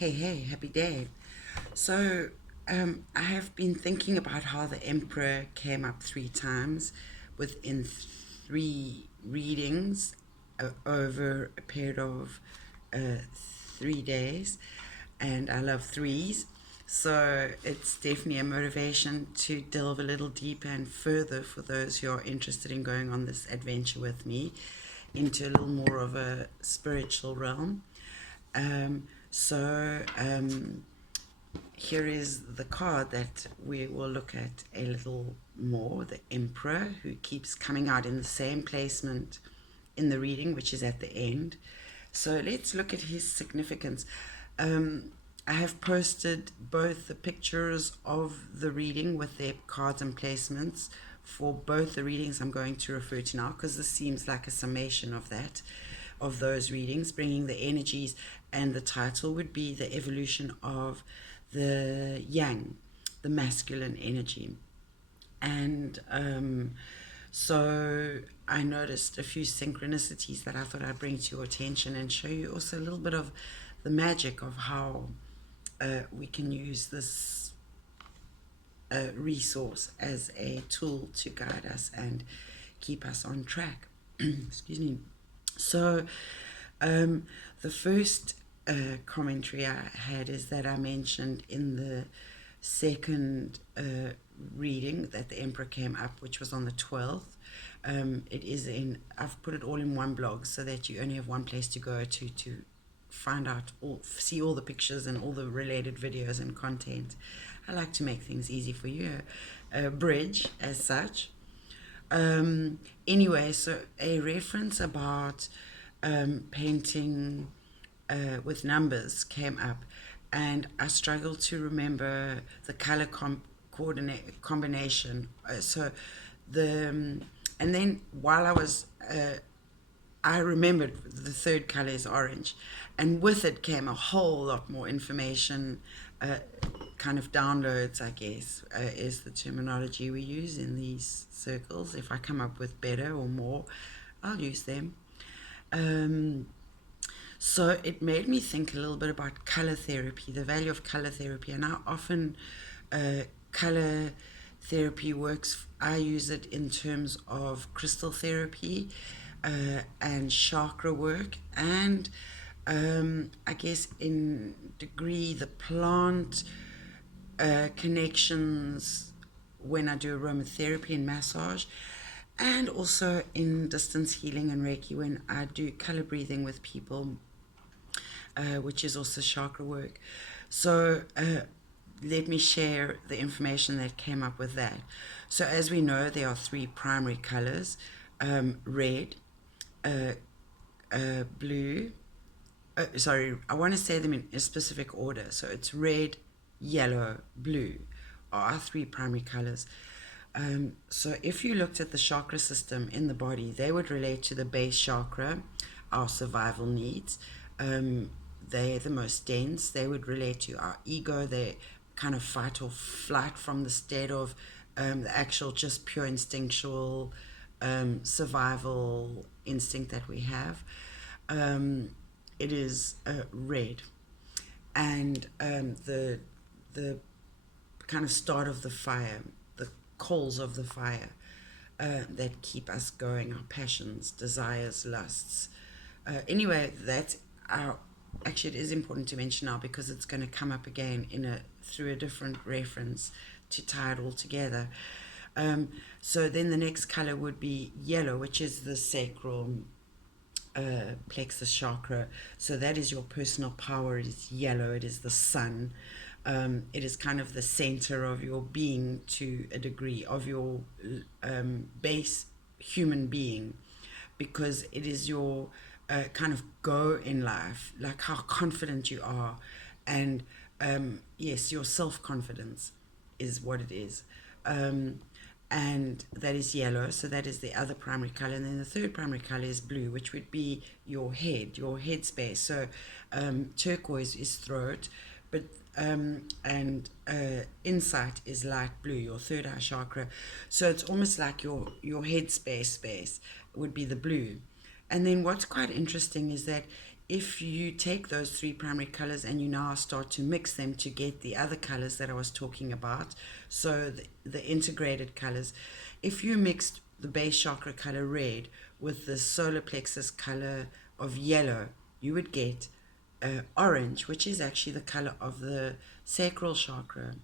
Hey, happy day. So, I have been thinking about how the Emperor came up three times within three readings over a period of 3 days, and I love threes. So, it's definitely a motivation to delve a little deeper and further for those who are interested in going on this adventure with me into a little more of a spiritual realm. So here is the card that we will look at a little more, the Emperor, who keeps coming out in the same placement in the reading, which is at the end. So let's look at his significance. I have posted both the pictures of the reading with their cards and placements for both the readings I'm going to refer to now, because this seems like a summation of that, of those readings, bringing the energies, and the title would be the evolution of the yang, the masculine energy. And so I noticed a few synchronicities that I thought I'd bring to your attention and show you also a little bit of the magic of how we can use this resource as a tool to guide us and keep us on track. Excuse me. So, the first commentary I had is that I mentioned in the second reading that the Emperor came up, which was on the 12th. It is I've put it all in one blog so that you only have one place to go to find out see all the pictures and all the related videos and content. I like to make things easy for you, a bridge as such. Anyway, so a reference about painting with numbers came up, and I struggled to remember the color combination. So and then while I remembered the third color is orange, and with it came a whole lot more information, kind of downloads, I guess, is the terminology we use in these circles. If I come up with better or more, I'll use them. So it made me think a little bit about color therapy, the value of color therapy, and how often color therapy works. I use it in terms of crystal therapy and chakra work, and I guess in degree the plant connections when I do aromatherapy and massage, and also in distance healing and Reiki when I do color breathing with people, which is also chakra work. So let me share the information that came up with that. So as we know, there are three primary colors: red, blue. Sorry, I want to say them in a specific order. So it's red, yellow, blue are our three primary colors. So if you looked at the chakra system in the body, they would relate to the base chakra, our survival needs. They're the most dense. They would relate to our ego. They kind of fight or flight from the state of the actual just pure instinctual survival instinct that we have. It is red, and the kind of start of the fire, the coals of the fire that keep us going, our passions, desires, lusts. Anyway, that's our. Actually, it is important to mention now because it's going to come up again through a different reference to tie it all together. So then the next color would be yellow, which is the sacral plexus chakra. So that is your personal power. It is yellow. It is the sun. It is kind of the center of your being to a degree, of your base human being, because it is your kind of go in life, like how confident you are. And yes, your self-confidence is what it is. And that is yellow, so that is the other primary color. And then the third primary color is blue, which would be your head space. So turquoise is throat, but and insight is light blue, your third eye chakra. So it's almost like your head space would be the blue. And then what's quite interesting is that if you take those three primary colors and you now start to mix them to get the other colors that I was talking about, so the integrated colors, if you mixed the base chakra color red with the solar plexus color of yellow, you would get orange, which is actually the color of the sacral chakra.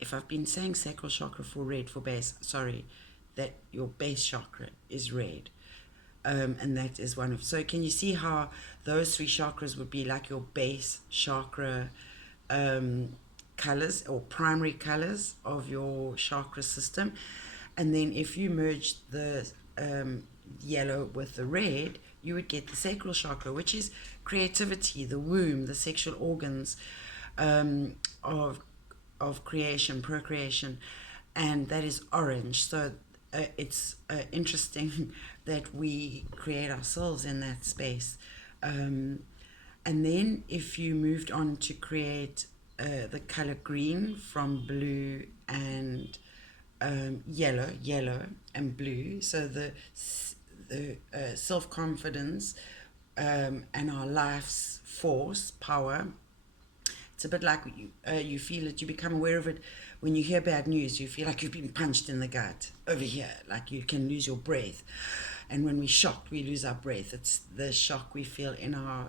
If I've been saying sacral chakra for red for base, sorry, that your base chakra is red. And that is one of, so can you see how those three chakras would be like your base chakra colors or primary colors of your chakra system? And then if you merge the yellow with the red, you would get the sacral chakra, which is creativity, the womb, the sexual organs, of creation, procreation, and that is orange. So it's interesting that we create ourselves in that space. And then if you moved on to create the color green from blue and yellow and blue, so the self-confidence and our life's force, power. It's a bit like you feel it, you become aware of it when you hear bad news. You feel like you've been punched in the gut over here, like you can lose your breath. And when we're shocked, we lose our breath. It's the shock we feel in our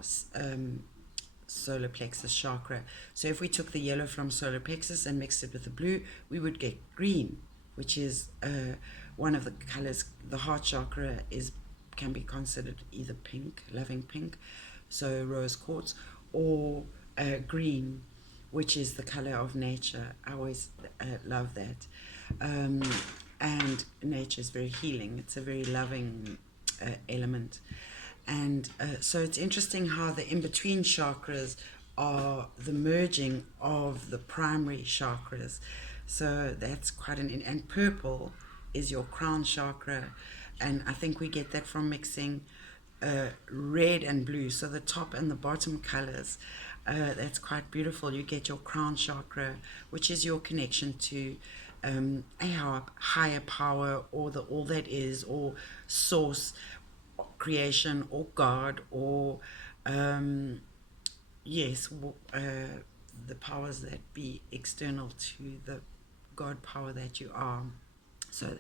solar plexus chakra. So if we took the yellow from solar plexus and mixed it with the blue, we would get green, which is one of the colors. The heart chakra can be considered either pink, loving pink, so rose quartz, or green, which is the color of nature. I always love that. And nature is very healing. It's a very loving element. And so it's interesting how the in-between chakras are the merging of the primary chakras. So that's quite and purple is your crown chakra. And I think we get that from mixing red and blue. So the top and the bottom colors. That's quite beautiful. You get your crown chakra, which is your connection to a higher power, or the all that is, or source, creation, or God, or yes, the powers that be external to the God power that you are. So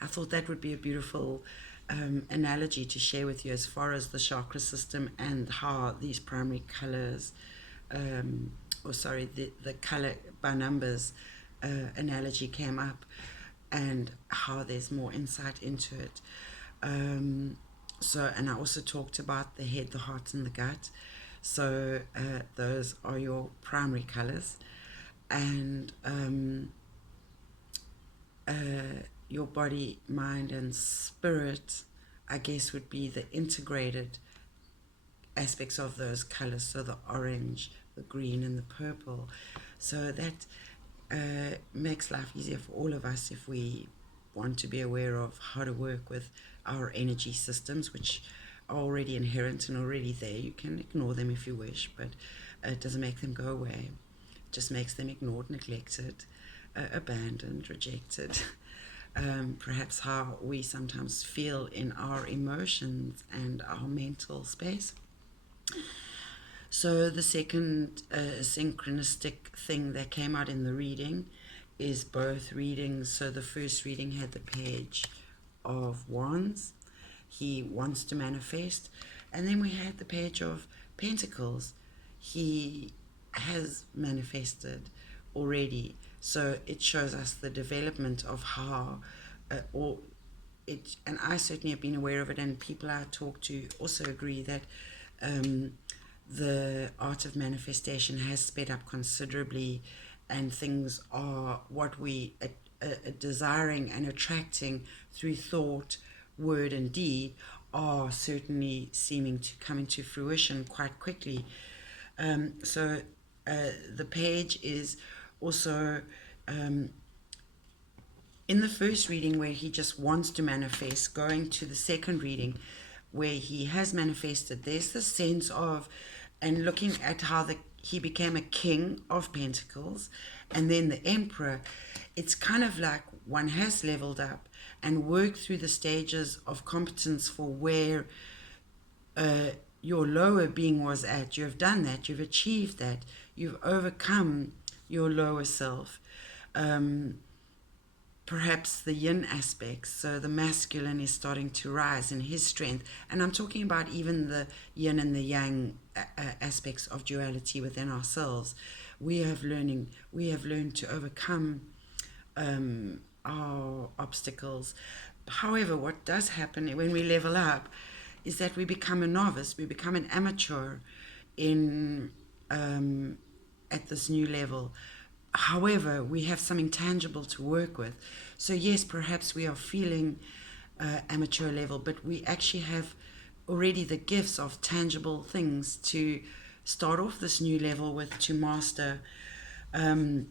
I thought that would be a beautiful analogy to share with you as far as the chakra system and how these primary colors, the color by numbers analogy came up, and how there's more insight into it. And I also talked about the head, the heart, and the gut. So those are your primary colors. And your body, mind, and spirit, I guess, would be the integrated aspects of those colors. So the orange, the green, and the purple. So that makes life easier for all of us if we want to be aware of how to work with our energy systems, which are already inherent and already there. You can ignore them if you wish, but it doesn't make them go away. It just makes them ignored, neglected, abandoned, rejected. Perhaps how we sometimes feel in our emotions and our mental space. So the second synchronistic thing that came out in the reading is both readings. So the first reading had the Page of Wands. He wants to manifest. And then we had the Page of Pentacles. He has manifested already. So it shows us the development of how, and I certainly have been aware of it, and people I talk to also agree that the art of manifestation has sped up considerably, and things are what we are desiring and attracting through thought, word, and deed are certainly seeming to come into fruition quite quickly. So the page is also in the first reading where he just wants to manifest, going to the second reading where he has manifested. There's the sense of, and looking at how he became a king of pentacles and then the emperor, it's kind of like one has leveled up and worked through the stages of competence for where your lower being was at. You have done that. You've achieved that. You've overcome your lower self. Perhaps the yin aspects, so the masculine is starting to rise in his strength. And I'm talking about even the yin and the yang aspects of duality within ourselves. We have learned to overcome our obstacles. However, what does happen when we level up is that we become a novice, we become an amateur in at this new level. However, we have something tangible to work with. So yes, perhaps we are feeling amateur level, but we actually have already the gifts of tangible things to start off this new level with, to master. So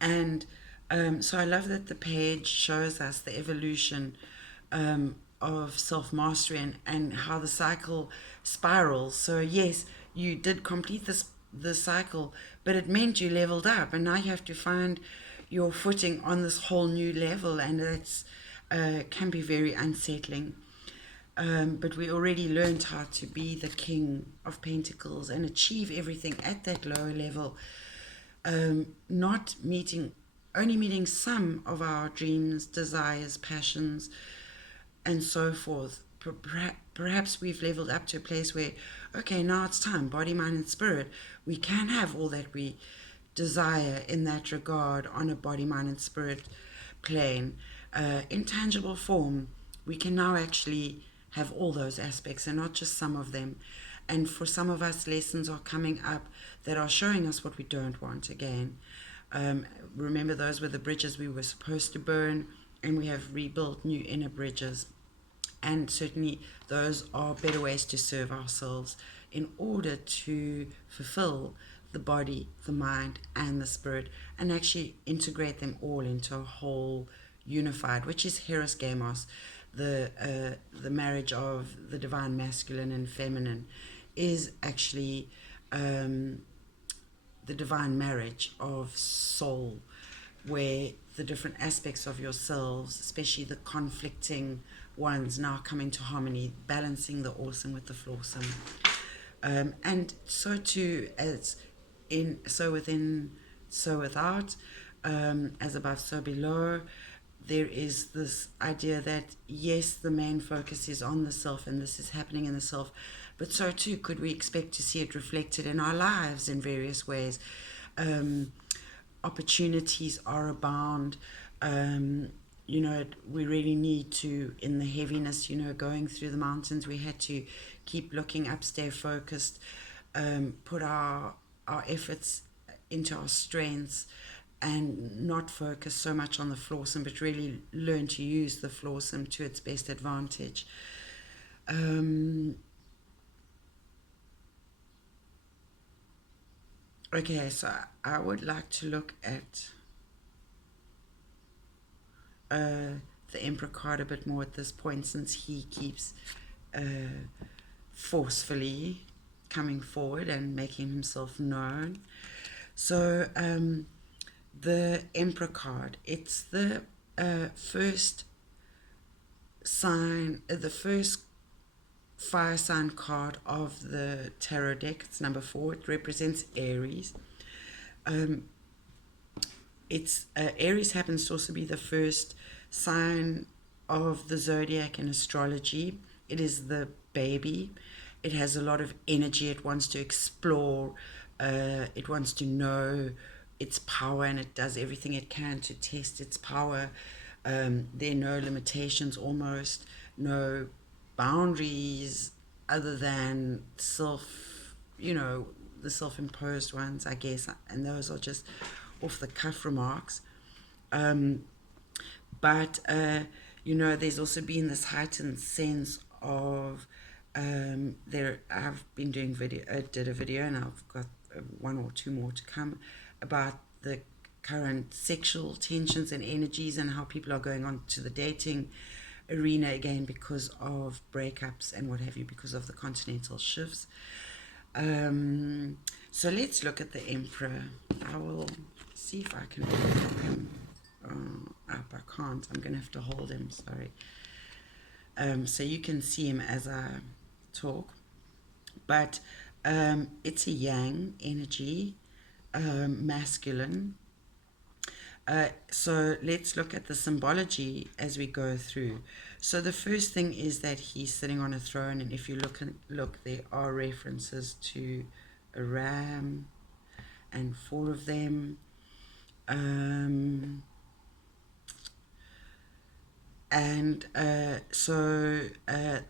I love that the page shows us the evolution of self-mastery and how the cycle spirals. So yes, you did complete the cycle, but it meant you leveled up, and now you have to find your footing on this whole new level, and it's can be very unsettling. But we already learned how to be the King of Pentacles and achieve everything at that lower level, only meeting some of our dreams, desires, passions, and so forth. Perhaps we've leveled up to a place where, okay, now it's time, body, mind, and spirit. We can have all that we desire in that regard on a body, mind, and spirit plane. In tangible form, we can now actually have all those aspects and not just some of them. And for some of us, lessons are coming up that are showing us what we don't want again. Remember, those were the bridges we were supposed to burn, and we have rebuilt new inner bridges. And certainly those are better ways to serve ourselves in order to fulfill the body, the mind, and the spirit, and actually integrate them all into a whole unified, which is Heros Gamos, the marriage of the divine masculine and feminine, is actually the divine marriage of soul, where the different aspects of yourselves, especially the conflicting ones, now come into harmony, balancing the awesome with the flawsome. And so too, as in so within, so without, as above, so below. There is this idea that yes, the main focus is on the self, and this is happening in the self, but so too could we expect to see it reflected in our lives in various ways. Opportunities are abound. We really need to, in the heaviness, going through the mountains, we had to keep looking up, stay focused, put our efforts into our strengths, and not focus so much on the flawsome, but really learn to use the flawsome to its best advantage. Okay, so I would like to look at the Emperor card a bit more at this point, since he keeps forcefully coming forward and making himself known. So the Emperor card, it's the first sign, the first fire sign card of the tarot deck. It's number 4. It represents Aries. Aries happens to also be the first sign of the zodiac in astrology. It is the baby. It has a lot of energy. It wants to explore. It wants to know its power, and it does everything it can to test its power. There are no limitations, almost no boundaries other than the self-imposed ones, I guess, and those are just off the cuff remarks. But there's also been this heightened sense of I've been doing did a video, and I've got one or two more to come, about the current sexual tensions and energies, and how people are going on to the dating arena again because of breakups and what have you, because of the continental shifts. So let's look at the Emperor. I will see if I can pick him up. I can't. I'm going to have to hold him, sorry. So you can see him as I talk. but it's a yang energy, masculine. So let's look at the symbology as we go through. So the first thing is that he's sitting on a throne, and if you look, there are references to a ram and four of them. The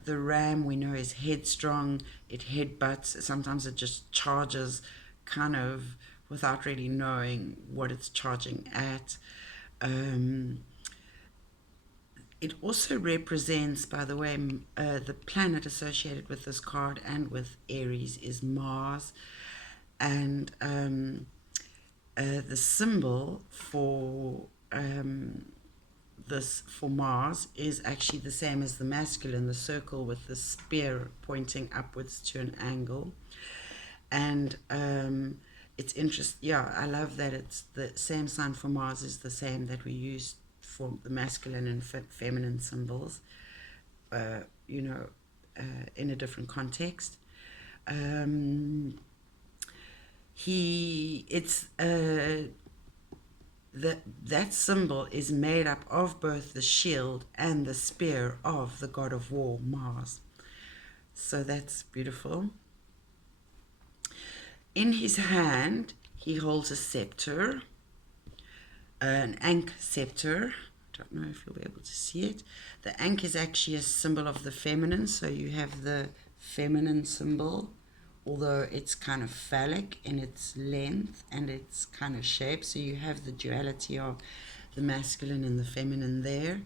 ram, we know, is headstrong. It headbutts. Sometimes it just charges, kind of without really knowing what it's charging at. It also represents, by the way, the planet associated with this card and with Aries is Mars, and the symbol for for Mars is actually the same as the masculine, the circle with the spear pointing upwards to an angle. And it's interesting. Yeah, I love that it's the same sign for Mars is the same that we use for the masculine and feminine symbols, in a different context. That symbol is made up of both the shield and the spear of the god of war, Mars. So that's beautiful. In his hand, he holds a scepter, an ankh scepter. I don't know if you'll be able to see it. The ankh is actually a symbol of the feminine, so you have the feminine symbol, although it's kind of phallic in its length and its kind of shape. So you have the duality of the masculine and the feminine there.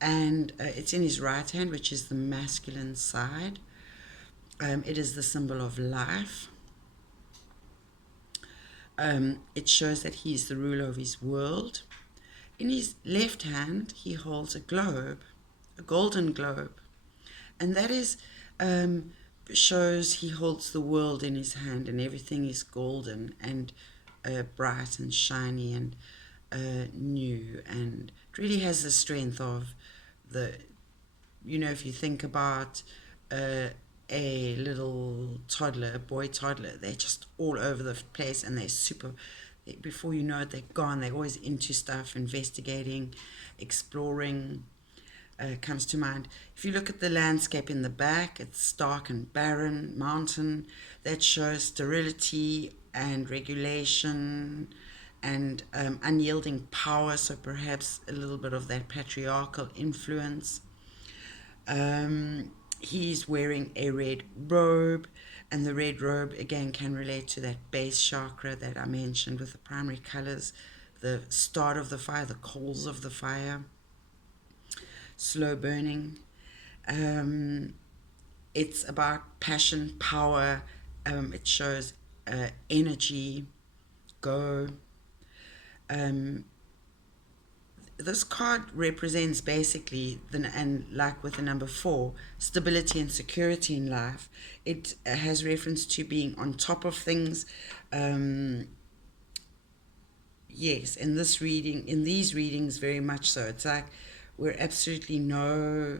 And it's in his right hand, which is the masculine side. It is the symbol of life. It shows that he is the ruler of his world. In his left hand, he holds a globe, a golden globe. And that is shows he holds the world in his hand, and everything is golden and bright and shiny and new, and it really has the strength of if you think about a little toddler, a boy toddler, they're just all over the place, and before you know it, they're gone. They're always into stuff, investigating, exploring. Comes to mind. If you look at the landscape in the back, it's stark and barren, mountain. That shows sterility and regulation and unyielding power, so perhaps a little bit of that patriarchal influence. He's wearing a red robe, and the red robe again can relate to that base chakra that I mentioned with the primary colors, the start of the fire, the coals of the fire. Slow burning. It's about passion, power. It shows energy, go. This card represents basically, and like with the number 4, stability and security in life. It has reference to being on top of things. Yes, in these readings, very much so. It's like we absolutely know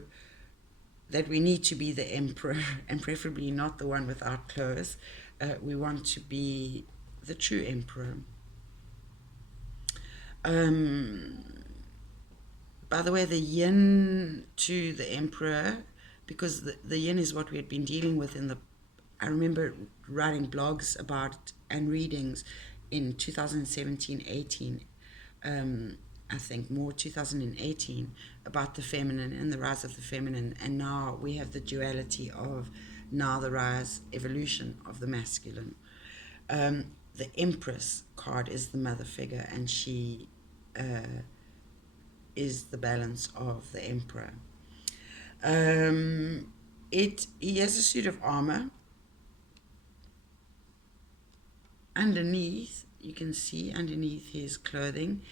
that we need to be the emperor, and preferably not the one without clothes. We want to be the true emperor. By the way, the yin to the emperor, because the yin is what we had been dealing with I remember writing blogs about and readings in 2017-18, I think more 2018, about the feminine and the rise of the feminine, and now we have the duality of now the rise, evolution of the masculine. The Empress card is the mother figure, and she is the balance of the emperor. He has a suit of armor. Underneath, you can see underneath his clothing,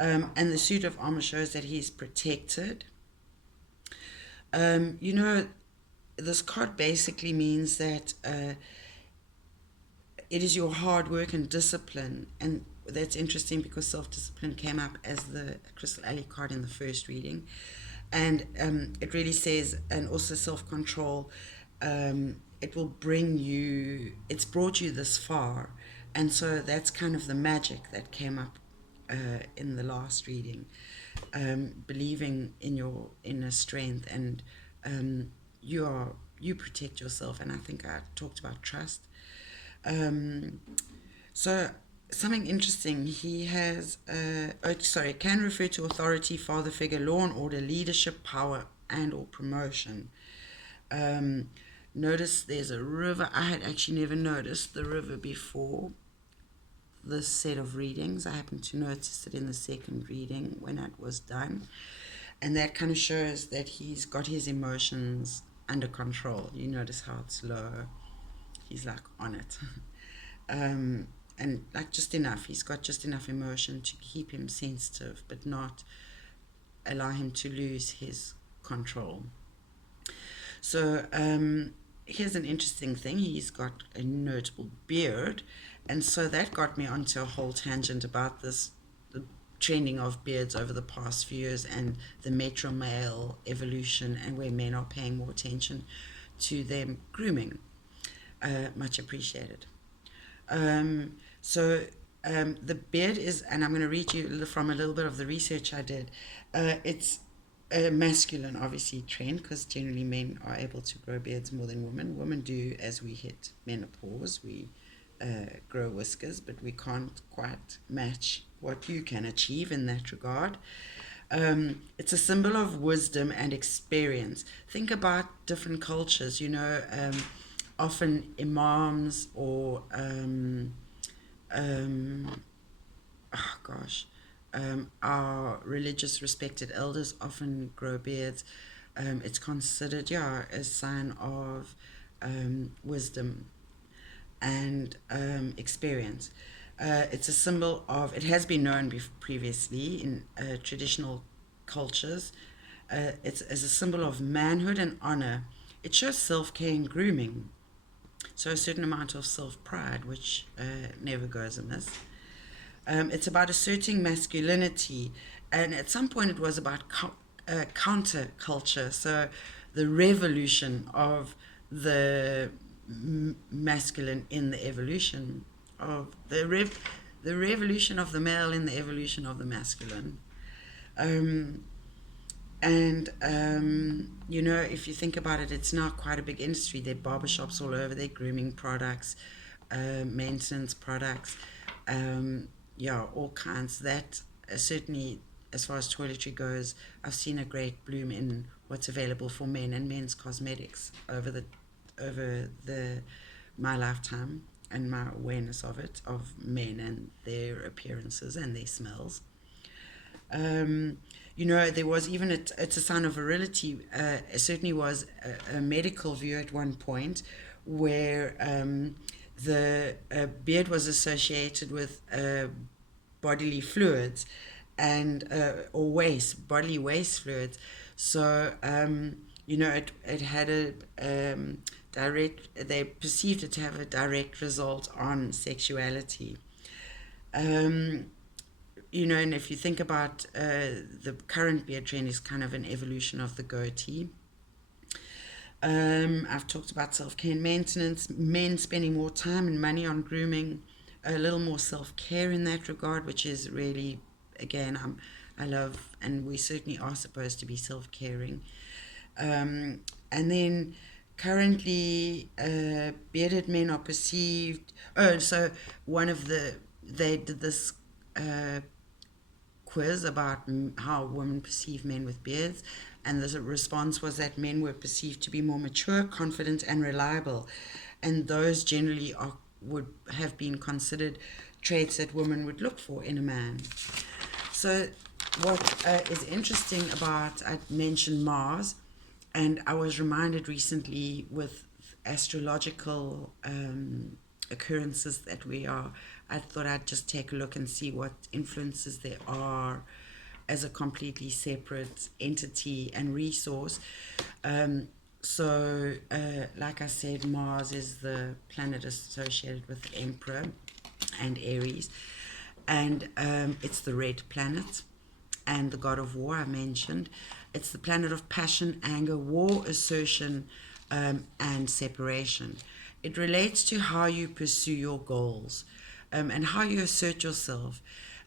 and the suit of armor shows that he's protected. This card basically means that it is your hard work and discipline, and that's interesting because self-discipline came up as the Crystal Alley card in the first reading, and it really says, and also self-control. it will bring you, it's brought you this far. And so that's kind of the magic that came up in the last reading. Believing in your inner strength, and you protect yourself. And I think I talked about trust. So something interesting, he has can refer to authority, father figure, law and order, leadership, power, and or promotion. Notice there's a river. I had actually never noticed the river before this set of readings. I happened to notice it in the second reading when it was done, and that kind of shows that he's got his emotions under control. You notice how it's low, he's like on it. And like just enough, he's got just enough emotion to keep him sensitive but not allow him to lose his control. So here's an interesting thing, he's got a notable beard, and so that got me onto a whole tangent about this, the trending of beards over the past few years and the metro male evolution, and where men are paying more attention to them grooming. Much appreciated. The beard is, and I'm going to read you from a little bit of the research I did. It's a masculine, obviously, trend, because generally men are able to grow beards more than women. Women do, as we hit menopause, we grow whiskers, but we can't quite match what you can achieve in that regard. It's a symbol of wisdom and experience. Think about different cultures, often imams or our religious respected elders often grow beards. It's considered, a sign of wisdom and experience. It's a symbol of, it has been known previously in traditional cultures. It's as a symbol of manhood and honor. It shows self-care and grooming. So a certain amount of self-pride, which never goes amiss. It's about asserting masculinity, and at some point it was about counter-culture, so the revolution of the masculine in the evolution of the revolution of the male in the evolution of the masculine. If you think about it, it's not quite a big industry. There are barbershops all over, there are grooming products, maintenance products, all kinds. That certainly, as far as toiletry goes, I've seen a great bloom in what's available for men and men's cosmetics over my lifetime and my awareness of it, of men and their appearances and their smells. There was even it's a sign of virility. It certainly was a medical view at one point, where the beard was associated with bodily fluids and or bodily waste fluids. So it had a direct. They perceived it to have a direct result on sexuality. And if you think about the current beard trend is kind of an evolution of the goatee. I've talked about self-care and maintenance, men spending more time and money on grooming, a little more self-care in that regard, which is really, again, I love, and we certainly are supposed to be self-caring. And then currently, bearded men are perceived, so they did this quiz about how women perceive men with beards, and the response was that men were perceived to be more mature, confident, and reliable, and those generally would have been considered traits that women would look for in a man. So what is interesting about, I mentioned Mars, and I was reminded recently with astrological occurrences that I thought I'd just take a look and see what influences there are as a completely separate entity and resource. Like I said, Mars is the planet associated with the Emperor and Aries, and it's the red planet and the god of war I mentioned. It's the planet of passion, anger, war, assertion, and separation. It relates to how you pursue your goals, and how you assert yourself,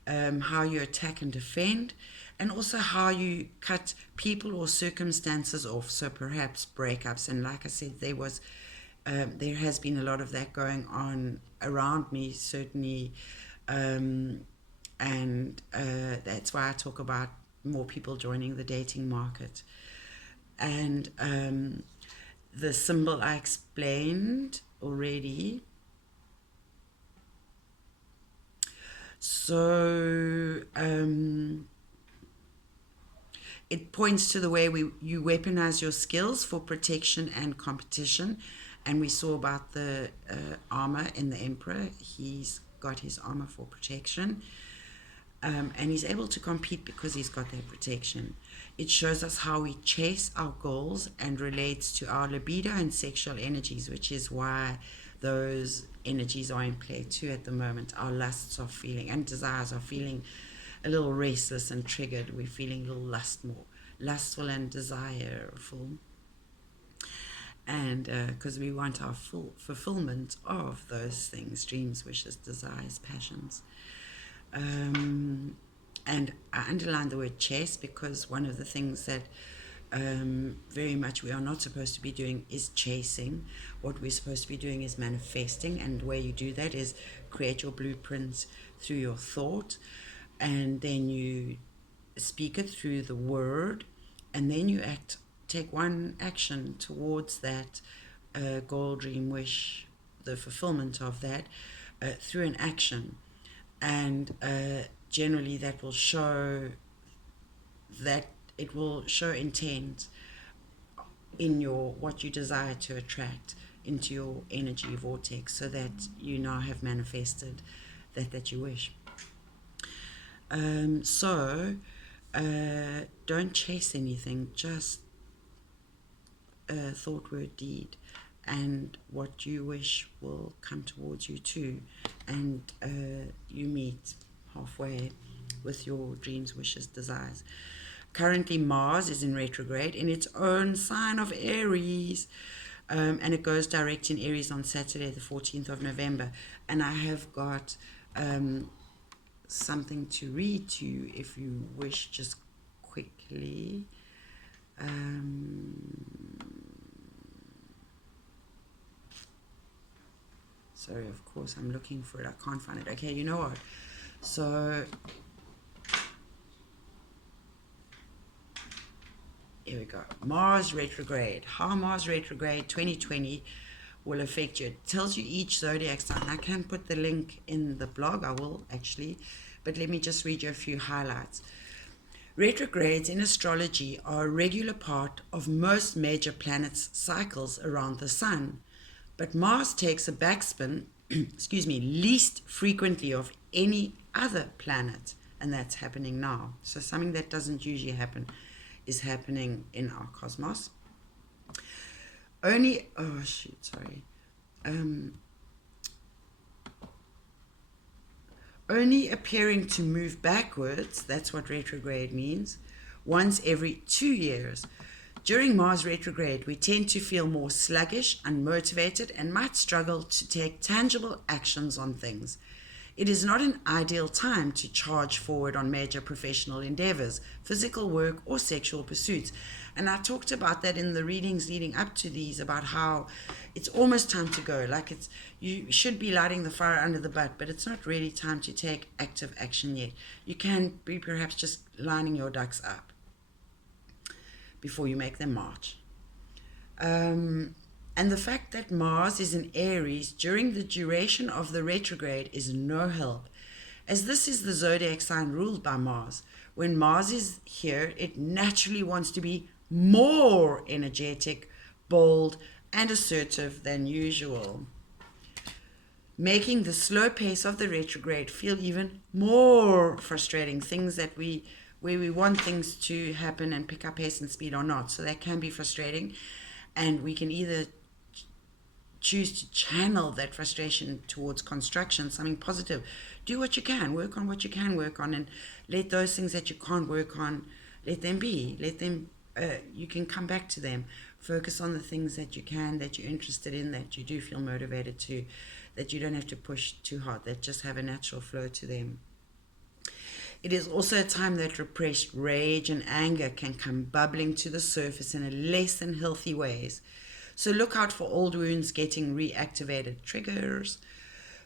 how you attack and defend, and also how you cut people or circumstances off. So perhaps breakups. And like I said, there has been a lot of that going on around me, certainly. And that's why I talk about more people joining the dating market. And the symbol I explained already. So it points to the way you weaponize your skills for protection and competition. And we saw about the armor in the Emperor. He's got his armor for protection. And he's able to compete because he's got that protection. It shows us how we chase our goals and relates to our libido and sexual energies, which is why those energies are in play too at the moment. Our lusts are feeling, and desires are feeling a little restless and triggered. We're feeling a little lustful and desireful. And because we want our full fulfillment of those things, dreams, wishes, desires, passions. And I underline the word chase because one of the things that very much we are not supposed to be doing is chasing. What we're supposed to be doing is manifesting, and the way you do that is create your blueprints through your thought, and then you speak it through the word, and then you take one action towards that goal, dream, wish, the fulfillment of that through an action. And generally that will show that it will show intent in what you desire to attract into your energy vortex, so that you now have manifested that you wish. So don't chase anything, just thought, word, deed, and what you wish will come towards you too, and you meet halfway with your dreams, wishes, desires. Currently Mars is in retrograde in its own sign of Aries, and it goes direct in Aries on Saturday the 14th of November. And I have got something to read to you if you wish, just quickly. Sorry, of course, I'm looking for it. I can't find it. Okay, you know what? So, here we go. Mars retrograde. How Mars retrograde 2020 will affect you. It tells you each zodiac sign. I can put the link in the blog. I will, actually. But let me just read you a few highlights. Retrogrades in astrology are a regular part of most major planets' cycles around the sun. But Mars takes a backspin, least frequently of any other planet, and that's happening now. So something that doesn't usually happen is happening in our cosmos. Only appearing to move backwards, that's what retrograde means, once every 2 years. During Mars retrograde, we tend to feel more sluggish, unmotivated, and might struggle to take tangible actions on things. It is not an ideal time to charge forward on major professional endeavors, physical work, or sexual pursuits. And I talked about that in the readings leading up to these, about how it's almost time to go. Like you should be lighting the fire under the butt, but it's not really time to take active action yet. You can be perhaps just lining your ducks up before you make them march. And the fact that Mars is in Aries during the duration of the retrograde is no help, as this is the zodiac sign ruled by Mars. When Mars is here, it naturally wants to be more energetic, bold, and assertive than usual, making the slow pace of the retrograde feel even more frustrating. Things that where we want things to happen and pick up pace and speed or not. So that can be frustrating, and we can either choose to channel that frustration towards construction, something positive. Do what you can, work on what you can work on, and let those things that you can't work on, let them be. Let them, you can come back to them Focus on the things that you can, that you're interested in, that you do feel motivated to, that you don't have to push too hard, that just have a natural flow to them. It is also a time that repressed rage and anger can come bubbling to the surface in a less than healthy ways. So look out for old wounds getting reactivated, triggers.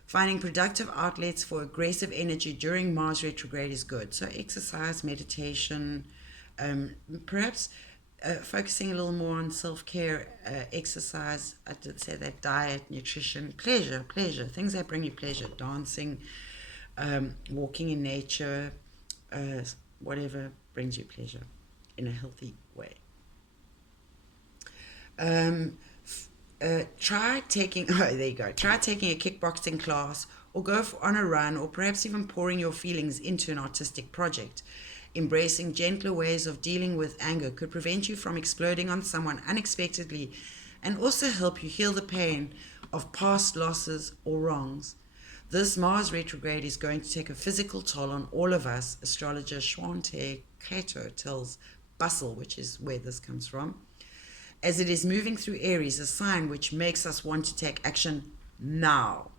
Finding productive outlets for aggressive energy during Mars retrograde is good. So exercise, meditation, perhaps focusing a little more on self-care, exercise, I did say that, diet, nutrition, pleasure, things that bring you pleasure, dancing, walking in nature, whatever brings you pleasure in a healthy way. Try taking a kickboxing class, or go on a run, or perhaps even pouring your feelings into an artistic project. Embracing gentler ways of dealing with anger could prevent you from exploding on someone unexpectedly, and also help you heal the pain of past losses or wrongs. This Mars retrograde is going to take a physical toll on all of us. Astrologer Shwante Kato tells Bustle, which is where this comes from, as it is moving through Aries, a sign which makes us want to take action now.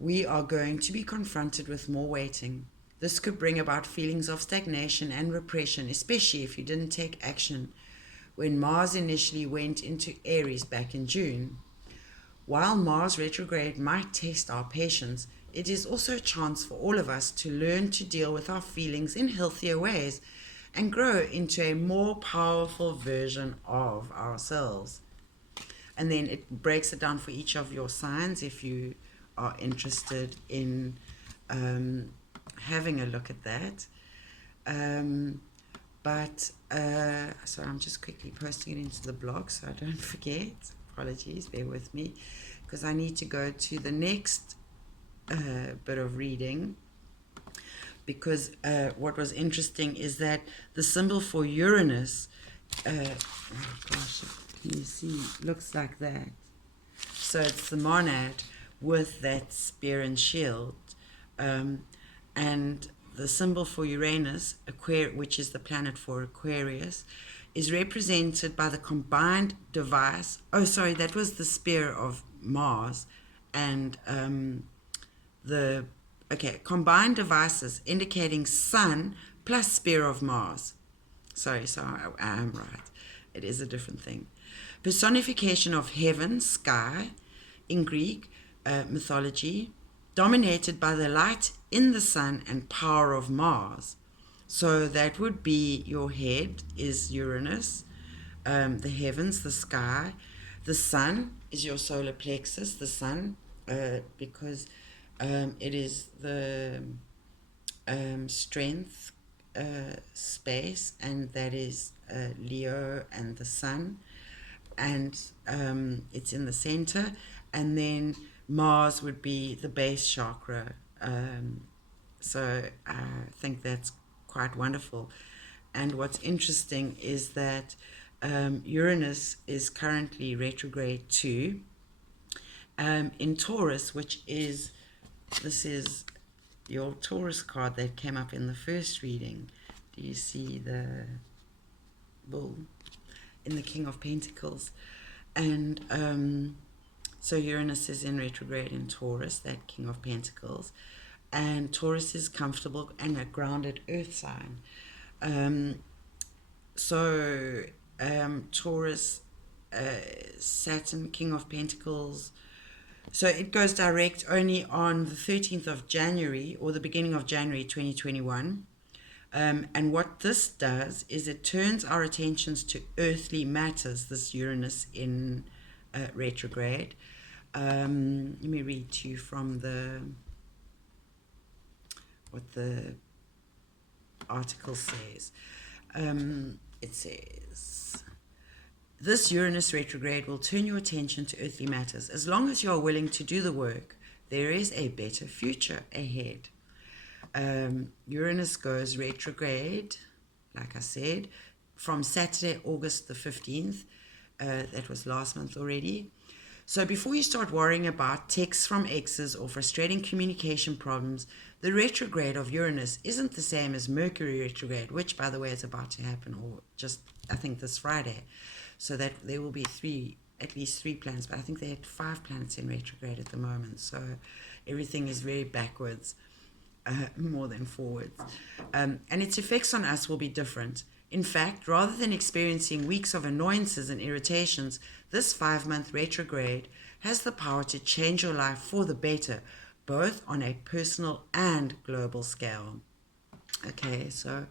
We are going to be confronted with more waiting. This could bring about feelings of stagnation and repression, especially if you didn't take action when Mars initially went into Aries back in June. While Mars retrograde might test our patience, it is also a chance for all of us to learn to deal with our feelings in healthier ways and grow into a more powerful version of ourselves. And then it breaks it down for each of your signs if you are interested in having a look at that. So I'm just quickly posting it into the blog so I don't forget. Apologies, bear with me, because I need to go to the next bit of reading, because what was interesting is that the symbol for Uranus, can you see, looks like that. So it's the monad with that spear and shield, and the symbol for Uranus, which is the planet for Aquarius, is represented by the combined device. Oh, sorry, that was the spear of Mars, and combined devices indicating Sun plus spear of Mars. Sorry, I am right. It is a different thing. Personification of heaven, sky, in Greek mythology, dominated by the light in the sun and power of Mars. So that would be your head is Uranus, the heavens, the sky. The sun is your solar plexus, the sun, because it is the strength space, and that is Leo and the sun, and it's in the center. And then Mars would be the base chakra. So I think that's quite wonderful. And what's interesting is that Uranus is currently retrograde too, in Taurus, which is, this is your Taurus card that came up in the first reading. Do you see the bull in the King of Pentacles? And so Uranus is in retrograde in Taurus, that King of Pentacles. And Taurus is comfortable and a grounded earth sign. Taurus, Saturn, King of Pentacles. So it goes direct only on the 13th of January, or the beginning of January 2021. And what this does is it turns our attentions to earthly matters, this Uranus in retrograde. Let me read to you from what the article says. It says, this Uranus retrograde will turn your attention to earthly matters. As long as you are willing to do the work, there is a better future ahead. Uranus goes retrograde, like I said, from Saturday, August the 15th. That was last month already. So before you start worrying about texts from exes or frustrating communication problems, the retrograde of Uranus isn't the same as Mercury retrograde, which, by the way, is about to happen, or just, I think, this Friday. so that there will be at least three planets, but I think they had 5 planets in retrograde at the moment, so everything is very backwards, more than forwards. And its effects on us will be different. In fact, rather than experiencing weeks of annoyances and irritations, this 5-month retrograde has the power to change your life for the better, both on a personal and global scale. Okay, so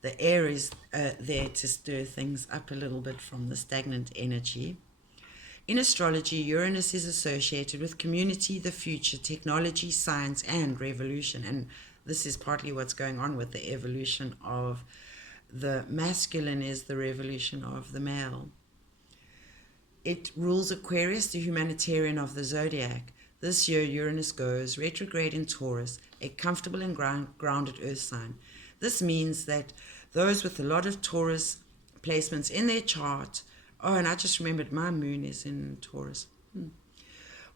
the Aries there to stir things up a little bit from the stagnant energy. In astrology, Uranus is associated with community, the future, technology, science, and revolution. And this is partly what's going on with the evolution of the masculine is the revolution of the male. It rules Aquarius, the humanitarian of the zodiac. This year, Uranus goes retrograde in Taurus, a comfortable and grounded earth sign. This means that those with a lot of Taurus placements in their chart, oh, and I just remembered my moon is in Taurus,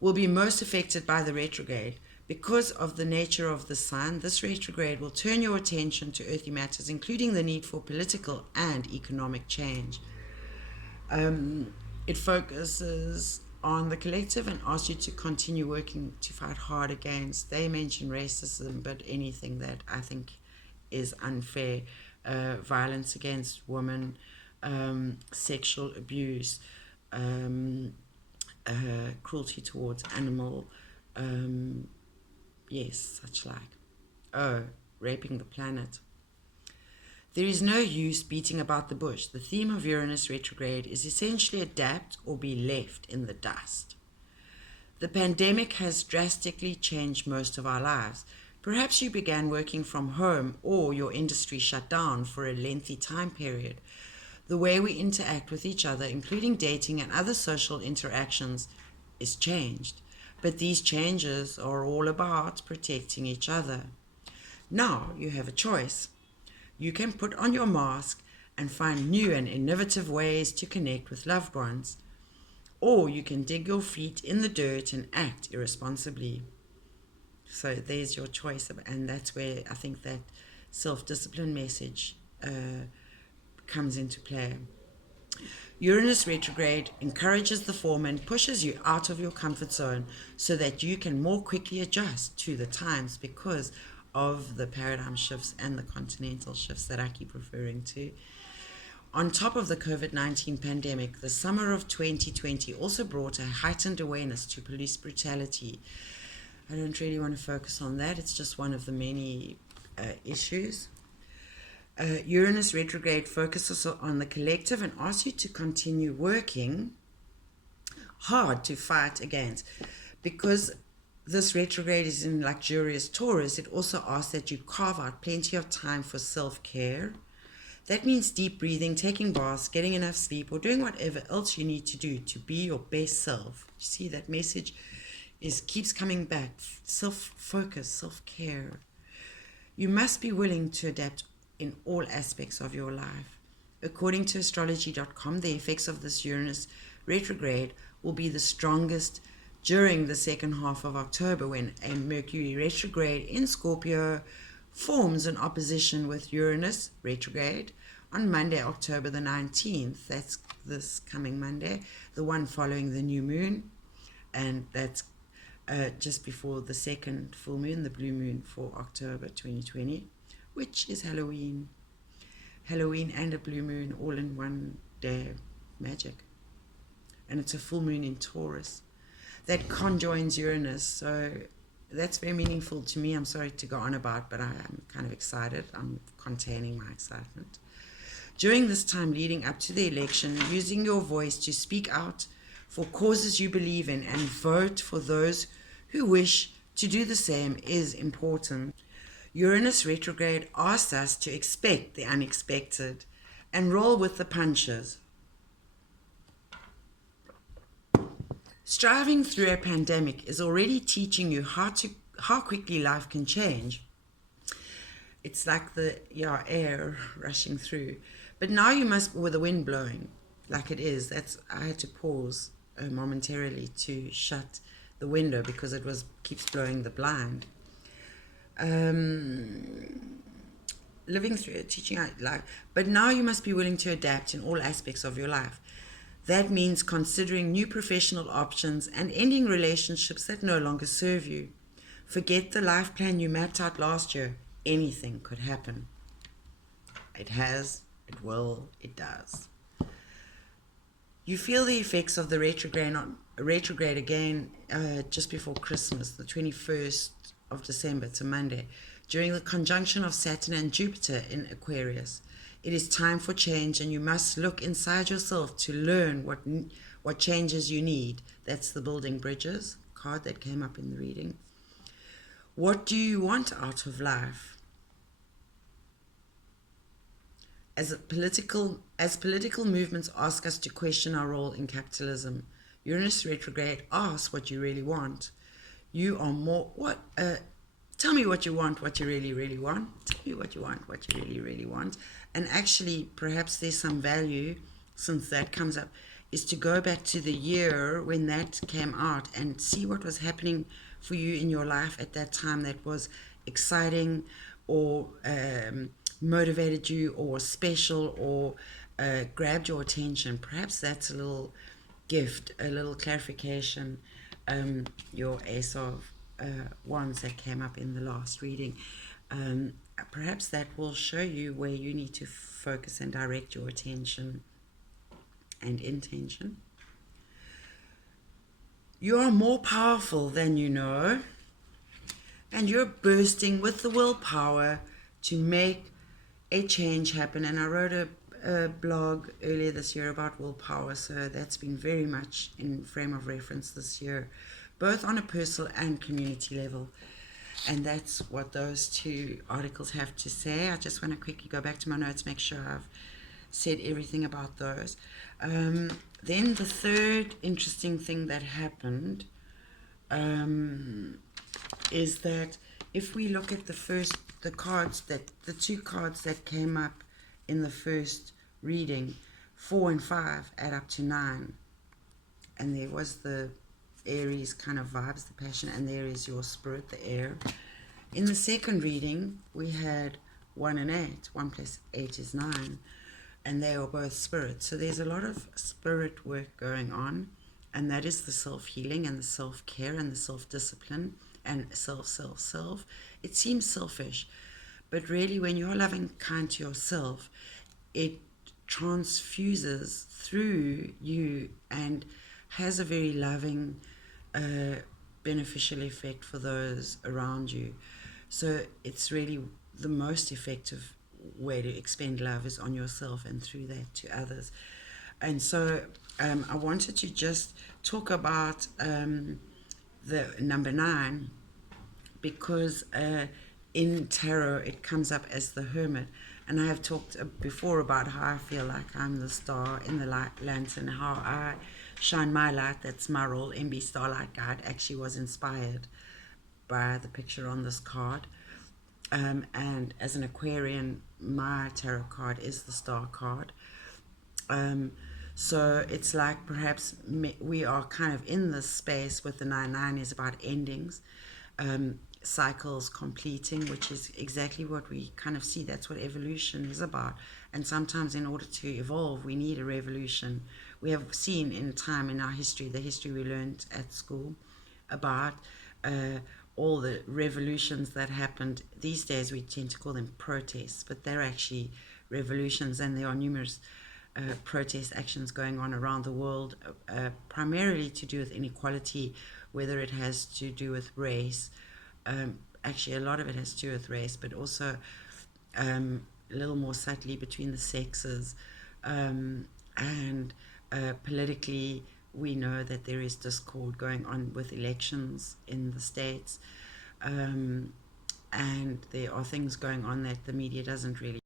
will be most affected by the retrograde. Because of the nature of the sign, this retrograde will turn your attention to earthly matters, including the need for political and economic change. It focuses on the collective and asks you to continue working to fight hard against, they mention racism, but anything that I think is unfair, violence against women, sexual abuse, cruelty towards animal, yes, such like. Oh, raping the planet. There is no use beating about the bush. The theme of Uranus retrograde is essentially adapt or be left in the dust. The pandemic has drastically changed most of our lives. Perhaps you began working from home or your industry shut down for a lengthy time period. The way we interact with each other, including dating and other social interactions, is changed. But these changes are all about protecting each other. Now you have a choice. You can put on your mask and find new and innovative ways to connect with loved ones. Or you can dig your feet in the dirt and act irresponsibly. So there's your choice, and that's where I think that self-discipline message comes into play. Uranus retrograde encourages the former and pushes you out of your comfort zone so that you can more quickly adjust to the times because of the paradigm shifts and the continental shifts that I keep referring to. On top of the COVID-19 pandemic, the summer of 2020 also brought a heightened awareness to police brutality. I don't really want to focus on that. It's just one of the many issues. Uranus retrograde focuses on the collective and asks you to continue working hard to fight against. Because this retrograde is in luxurious Taurus, it also asks that you carve out plenty of time for self-care. That means deep breathing, taking baths, getting enough sleep, or doing whatever else you need to do to be your best self. You see, that message keeps coming back. Self-focus, self-care. You must be willing to adapt in all aspects of your life. According to astrology.com, the effects of this Uranus retrograde will be the strongest during the second half of October, when a Mercury retrograde in Scorpio forms an opposition with Uranus retrograde on Monday, October the 19th. That's this coming Monday, the one following the new moon, and that's just before the second full moon, the blue moon for October 2020, which is Halloween. Halloween and a blue moon all in one day. Magic. And it's a full moon in Taurus that conjoins Uranus, so that's very meaningful to me. I'm sorry to go on about, but I'm kind of excited. I'm containing my excitement. During this time leading up to the election, using your voice to speak out for causes you believe in and vote for those who wish to do the same is important. Uranus retrograde asks us to expect the unexpected and roll with the punches. Striving through a pandemic is already teaching you how quickly life can change. It's like the air rushing through. But now you must, with the wind blowing like it is, I had to pause momentarily to shut the window because it keeps blowing the blind. Living through it, teaching out life. But now you must be willing to adapt in all aspects of your life. That means considering new professional options and ending relationships that no longer serve you. Forget the life plan you mapped out last year. Anything could happen. It has, it will, it does. You feel the effects of the retrograde again just before Christmas, the 21st of December. It's a Monday, during the conjunction of Saturn and Jupiter in Aquarius. It is time for change, and you must look inside yourself to learn what changes you need. That's the Building Bridges card that came up in the reading. What do you want out of life? As political movements ask us to question our role in capitalism, Uranus retrograde asks what you really want. You are more what? Tell me what you want, what you really, really want. Tell me what you want, what you really, really want. And actually, perhaps there's some value, since that comes up, is to go back to the year when that came out and see what was happening for you in your life at that time that was exciting or motivated you or special or grabbed your attention. Perhaps that's a little gift, a little clarification. Your Ace of Wands that came up in the last reading. Perhaps that will show you where you need to focus and direct your attention and intention. You are more powerful than you know, and you're bursting with the willpower to make a change happen. And I wrote a blog earlier this year about willpower, so that's been very much in frame of reference this year, both on a personal and community level. And that's what those two articles have to say. I just want to quickly go back to my notes, make sure I've said everything about those. Then the third interesting thing that happened is that if we look at the two cards that came up in the first reading, 4 and 5 add up to 9. And there was the Aries kind of vibes, the passion, and there is your spirit, the air. In the second reading, we had 1 and 8. 1 plus 8 is 9. And they are both spirit. So there's a lot of spirit work going on, and that is the self-healing and the self-care and the self-discipline and self. It seems selfish, but really when you're loving, kind to yourself, it transfuses through you and has a very loving, beneficial effect for those around you. So it's really the most effective way to expend love is on yourself and through that to others. And so I wanted to just talk about the number 9, because in tarot it comes up as the Hermit, and I have talked before about how I feel like I'm the star in the light lantern, how I shine my light. That's my role. MB Starlight Guide actually was inspired by the picture on this card. And as an Aquarian, my tarot card is the star card. So it's like perhaps we are kind of in this space with the 9/9 is about endings, cycles completing, which is exactly what we kind of see. That's what evolution is about. And sometimes in order to evolve, we need a revolution. We have seen in time in our history, the history we learned at school about all the revolutions that happened. These days we tend to call them protests, but they're actually revolutions, and there are numerous protest actions going on around the world, primarily to do with inequality, whether it has to do with race. Actually, a lot of it has to do with race, but also a little more subtly between the sexes. And politically, we know that there is discord going on with elections in the States. And there are things going on that the media doesn't really